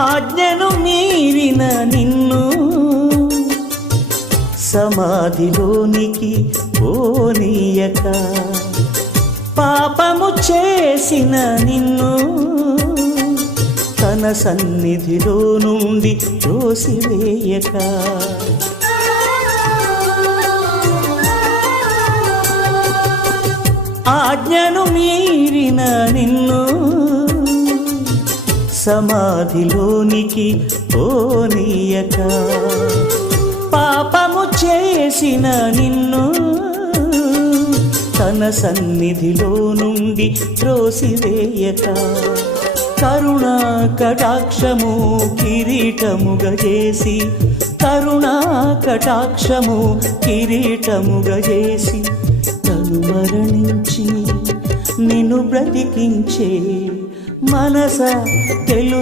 ఆజ్ఞను మీరిన నిన్ను సమాధిలోనికి పోనీయక, పాపము చేసిన నిన్ను తన సన్నిధిలో నుండి త్రోసివేయక, ఆజ్ఞను మీరిన నిన్ను సమాధిలోనికి పోనీయక, పాపము చేసిన నిన్ను తన సన్నిధిలో నుండి త్రోసివేయక, కరుణా కటాక్షము కిరీటముగా చేసి, కరుణా కటాక్షము కిరీటముగా చేసి, తను మరణించి నిన్ను బ్రతికించే మనస తెలుసు.